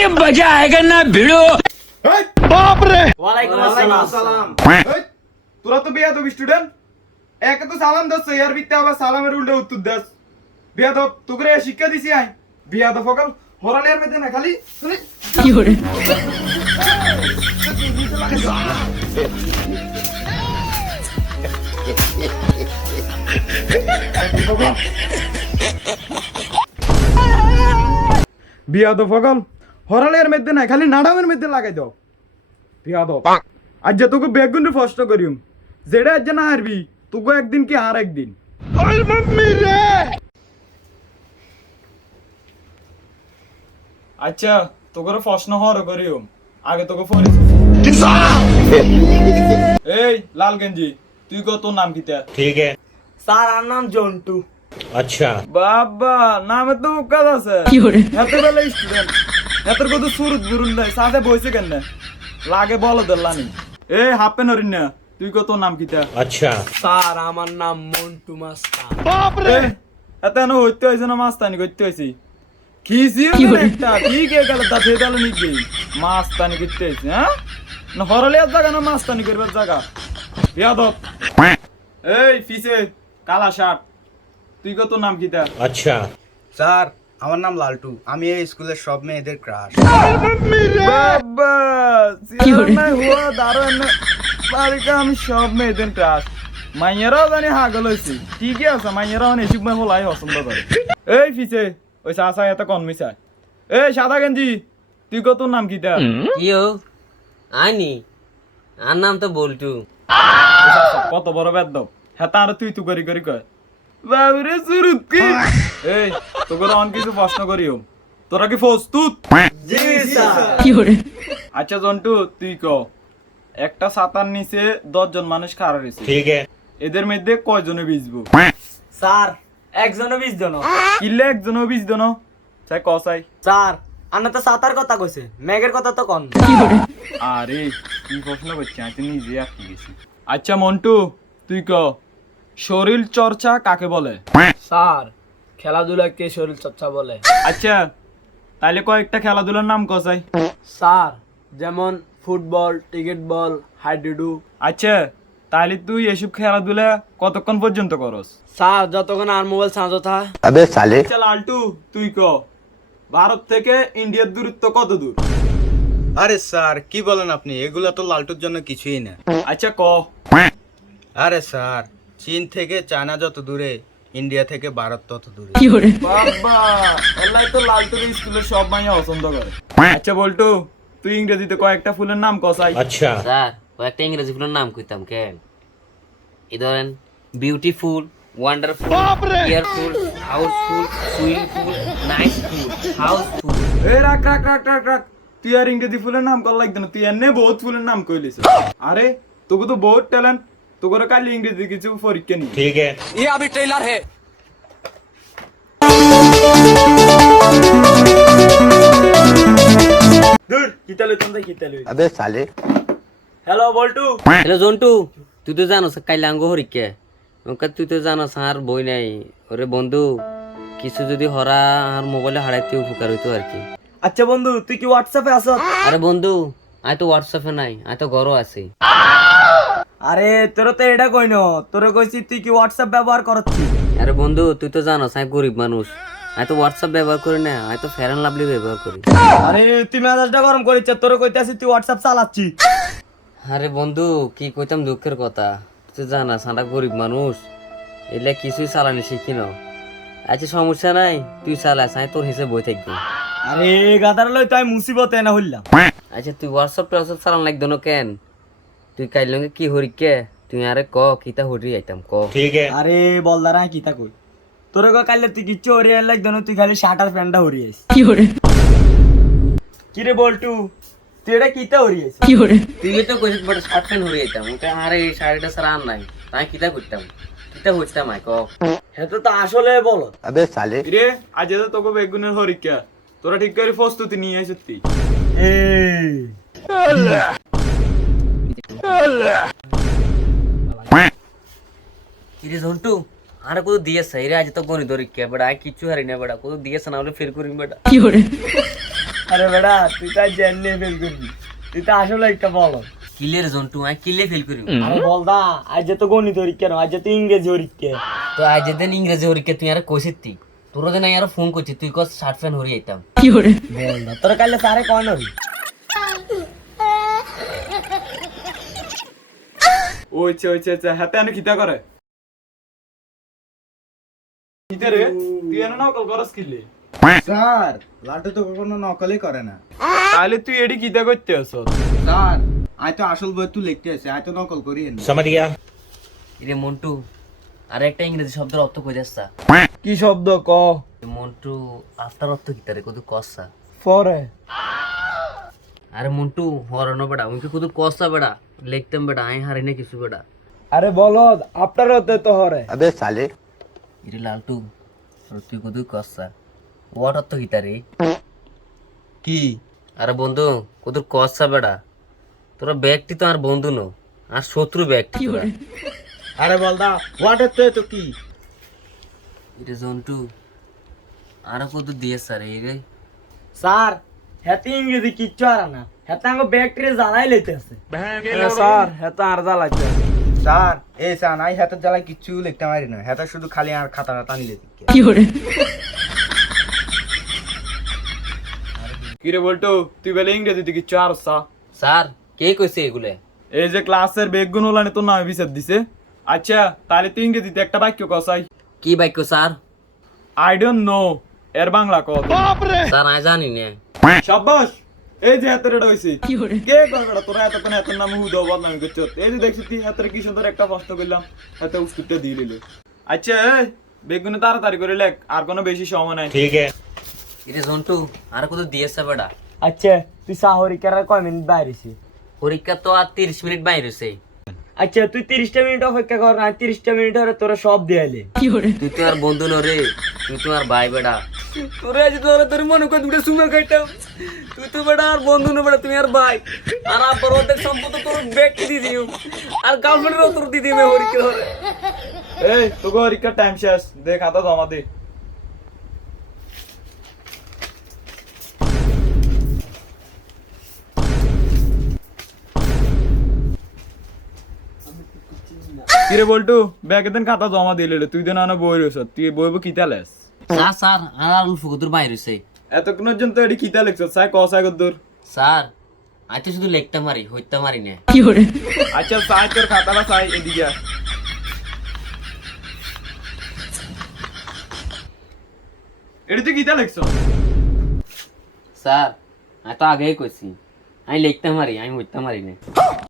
अभी मजा आएगा ना भिड़ो। बाप रे ওয়ালাইকুম আসসালাম। এই, তোরা তো বেয়াদব স্টুডেন্ট একে তো সালাম দাস ইয়ার বিতে আবার সালামের উল্টো উত্তর দাস বেয়াদব তোকে শিক্ষা দিছি আই বেয়াদব ফকল হরালের মধ্যে না খালি খালি বিয়াদব ফকল হরালের মধ্যে না খালি নাডামের মধ্যে লাগাই দাও বিয়াদব আজ যে তোকে বেগুন প্রশ্ন করিম যেটা আজ না হারবি তোকে একদিন কি আর একদিন আচ্ছা তোকে প্রশ্ন হর করিম আগে তোকে এই লাল গেঞ্জি তুই কত নাম কিতা ठीक है স্যার আর নাম জন্টু। अच्छा বাবা নামে তো কাজ আছে এত বেলা স্টুডেন্ট এত কত সুরত গুরুন নাই সাথে বইছে কেন লাগে বলো দল্লানি এই হাফ পেন হরিন না তুই কত নাম কিতা अच्छा স্যার আমার নাম মন্টু মাস্টার। এত না হইতে হইছে না মাস্তানি করতে হইছি খিসিও একটা ঠিক এ গেল তা ফেদাল নিকি মাস্তানি করতে হইছে হ্যাঁ না হরলে জায়গা না মাস্তানি করবার জায়গা বিয়াদব এই ফিসে কালা শার্ট তুই কত নাম কিতা अच्छा স্যার আমার নাম লালটু আমি এই স্কুলের সব মেয়েদের ক্রাশ বাবা সিয়ানা হুয়া দারুন বারিকা আমি সব মেয়েদের ক্রাশ মাইয়েরাও জানি হাগল হইছে ঠিকই আছে মাইয়েরাও অনেক সময় হলাই পছন্দ করে এই ফিসে ওই চাচা এত কনমিছা এই সাদা গেঞ্জি তুই কত নাম কিতা কিও আনি আর নাম তো বল্টু। কত বড় বেদ হ্যাঁ তার তুই তু করি করি কয় বাবরে সুরুত কি এই তোকে অন কিছু প্রশ্ন করিও তোরা কি প্রস্তুত জি স্যার। আচ্ছা জন্টু তুই ক একটা ছাতার নিচে 10 জন মানুষ খাড়া রয়েছে ठीक है এদের মধ্যে কয়জনে ভিজবো স্যার একজনও 20 জন। কিল্লে একজনও ভিজতো না চাই কসাই স্যার আন্না তো সাতার কথা কইছে মেঘের কথা তো কন। আরে কি প্রশ্ন করছি আমি নিজে আটকে গেছি আচ্ছা মন্টু তুই ক শরীর চর্চা কাকে বলে স্যার খেলাধুলাকে শরীর চর্চা বলে। আচ্ছা তাইলে কয়েকটা খেলাধুলার নাম কসাই স্যার যেমন ফুটবল ক্রিকেট বল হাইডুডু। আচ্ছা তাহলে তুই এসব খেলাধুলা কতক্ষণ পর্যন্ত করস স্যার যতক্ষণ আর মোবাইল চার্জ থাকে। আচ্ছা লালটু তুই ক ভারত থেকে ইন্ডিয়ার দূরত্ব কত দূর আরে স্যার কি বলেন আপনি এগুলা তো লালটুর জন্য কিছুই না। আচ্ছা ক আরে স্যার চীন থেকে চায়না যত দূরে ইন্ডিয়া থেকে ভারত তত দূরে। বাবা এলাই তো লালটুর স্কুলের সব মাইয়া পছন্দ করে আচ্ছা বলটু তুই ইংরেজিতে কয়েকটা ফুলের নাম কসাই अच्छा স্যার কয়েকটা ইংরেজি ফুলের নাম কইতাম কেন এই ধরেন beautiful wonderful careful house full swingful niceful house full. এ রাখ রাখ রাখ রাখ রাখ তুই আর ইংরেজি ফুলের নাম কর লাগতো না তুই এনে বহুত ফুলের নাম কইলিস আরে তোকে তো বহুত ট্যালেন্ট তোকে কালি ইংরেজি কিছু পরীক্ষা নি ठीक है দূর কিতালে তোমরা কিতালে। আবে সালে হ্যালো বল্টু। হ্যালো জন্টু তুই তো জানোস কাইলাঙ্গ হরিকে ওকে তুই তো জানোস আর বই নাই ওরে বন্ধু কিছু যদি হরা আর মোবাইলে হারাইতে উপকার হইতো আর কি। আচ্ছা বন্ধু তুই কি হোয়াটসঅ্যাপে আছো? আরে বন্ধু আই তো হোয়াটসঅ্যাপে নাই আই তো ঘরও আছি। আরে তোর তো এটা কইনো তোরে কইছি তুই কি হোয়াটসঅ্যাপ ব্যবহার করছিস? আরে বন্ধু তুই তো জানোস আমি গরিব মানুষ আমি তো হোয়াটসঅ্যাপ ব্যবহার করি না আমি তো ফেয়ার অ্যান্ড লাভলি ব্যবহার করি। আরে তুই মেজাজটা গরম করিস তোরে কইতাছিস তুই হোয়াটসঅ্যাপ চালাচ্ছি। আরে বন্ধু কি কইতাম দুঃখের কথা তুই জানাস আমরা গরিব মানুষ এলে কিছুই চালানি শিখি না। আচ্ছা সমস্যা নাই তুই চালাস আমি তোর হিসেবে বই থাকবি। আরে গাদার লই তাই মুসিবতে না হইলাম। আচ্ছা তুই হোয়াটসঅ্যাপ চালান লাগতো না কেন তুই কাইলঙ্গে কি হরিকে তুই আরে ক কিতা হরি আইতাম ক। ठीक है আরে বলদারা কিতা কই তোরে কই কাইলে তুই কিচ্ছু হরি আইল লাগতো না তুই খালি শার্ট আর প্যান্টটা হরি আইস। কি রে বল্টু তুই এটা কিতা হরি আইস? তুই তো কইছিস বড় শার্ট প্যান্ট হরি আইতাম ওটা আরে এই শাড়িটা ছাড়া আর নাই তাই কিতা করতাম কিতা হইতাম আই ক। হেতো তো আসলে বলো। আবে সালে রে আজ তো তোকে বেগুনের হরিকা তোরা ঠিক করে প্রস্তুতি নিয়ে আসতি এই কিরে জন্টু আরে কত দিয়েছে রে আজ তো গনি ধরি কে বড় আই কিচ্ছু হারি না বড় কত দিয়েছে না হলে ফের করিম বড়। আরে বেটা তুই তো আর জানলে ফেল করবি, তুই তো আসলে একটা বলো। কিলের জন্টু আমি কিলে ফেল করি। আরে বলদা আজ তো গণিত পরীক্ষা না, আজ তো ইংরেজি পরীক্ষা। তো আজ যেদিন ইংরেজি পরীক্ষা তুই আর কইছিস তুই তোর দিন আর ফোন করছিস তুই কস শার্ট প্যান্ট হরি আইতাম। বলদা তোর কালে সারে কন হবি? ওইছে হাতে আনে খিতা করে কিতে রে তুই এনে নকল করস কিলে? স্যার লাটু তো কখনো নকলই করে না। তাহলে তুই এডি কিতা করতে আসছ? স্যার আই তো আসল বই তুই লিখতে আছে, আই তো নকল করি না। রে মন্টু আর একটা ইংরেজি শব্দের অর্থ কই যাচ্ছা? কি শব্দ ক? মন্টু আফটার অর্থ কি তারে কত কসা? পরে আরে মন্টু হরানো বেড়া উনকে কত কসা বেড়া লিখতাম বেড়া আই হারি না কিছু বেড়া। আরে বলো আপনার হতে তো হরে ইরে লালটু আর তুই কত কসা ওয়াট অর্থ কি তারে? কি? আরে বন্ধু কত কসা বেড়া তোরা ব্যক্তি তো আর বন্ধু নো আর শত্রু ব্যক্তি তোরা। আরে বলদা হোয়াট তো কি? ইরে জন্টু আরো কত দিয়ে স্যার এই রে স্যার হাতে ইংরেজি কিচ্ছু আর না, হাতে আঙ্গ ব্যাকটেরিয়া জ্বালাই লইতেছে। স্যার হেতা আর জ্বালাইতে স্যার এই স্যার আই হাতের জ্বালায় কিচ্ছু লিখতে পারি না, হাতে শুধু খালি আর খাতাটা টানি লিখি। কিরে বলতো তুই বলে ইংরেজিতে কিচ্ছু আর স্যার কে কইছে এগুলা? এই যে ক্লাসের বেগুন ওলানে তোর নামে বিচার দিছে। আচ্ছা তাহলে তুই ইংরেজিতে একটা বাক্য কসাই। কি বাক্য স্যার? আই ডোন্ট নো এর বাংলা কত? স্যার আমি জানি না। শাবাশ এই যে হাতের এটা হইছে কে করবেটা তোরা এতক্ষণ এত নাম হুদ বদনামি করছো। এই যে দেখছিস তুই হাতের কি সুন্দর একটা প্রশ্ন করলাম হাতে উত্তরটা দিয়ে দিলে। আচ্ছা এই বেগুনে তাড়াতাড়ি করে লেখ, আর কোনো বেশি সময় নাই। ইরে জন্টু আর কত দিয়েছে বেড়া? আচ্ছা তুই সাহরিকার আর কয় মিনিট বাইরেছি? পরীক্ষা তো আর 30 মিনিট বাইরে হইছে। আচ্ছা তুই 30টা মিনিট অপেক্ষা কর না, 30টা মিনিট হরে তোরা সব দিয়ালে। তুই তো আর বন্ধু ন রে, তুই তো আর ভাই বেড়া। তোরে আজ তোর মনে করে দুটো সুমা খাইতাম, তুই তো বেড়া আর বন্ধু ন বেড়া, তুমি আর ভাই। আর আবার ওদের সম্পদ তোর ব্যক্তি দিয়ে দিও আর গার্লফ্রেন্ডের তোর দিয়ে দিবে পরীক্ষা হরে। এই তোকে পরীক্ষার টাইম শেষ, দে খাতা জমা দে। কিরে বলটু ব্যাগে দেন খাতা জমা দিলে তুই দেন আনা বই রয়েছ, তুই বইব কিতা লেস? স্যার স্যার আর উল্ফু কদুর বাইরে হইছে। এতক্ষণ পর্যন্ত এটি কিতা লেখছ সাই কসাই কদ্দুর? স্যার আজ তো শুধু লেখতে মারি হইতে মারি না। আচ্ছা সাই তোর খাতাটা সাই এদিকে আয়। এটি তুই কিতা লেখছ? স্যার আমি তো আগেই কইছি আমি লিখতে মারি আমি হইতে মারি না।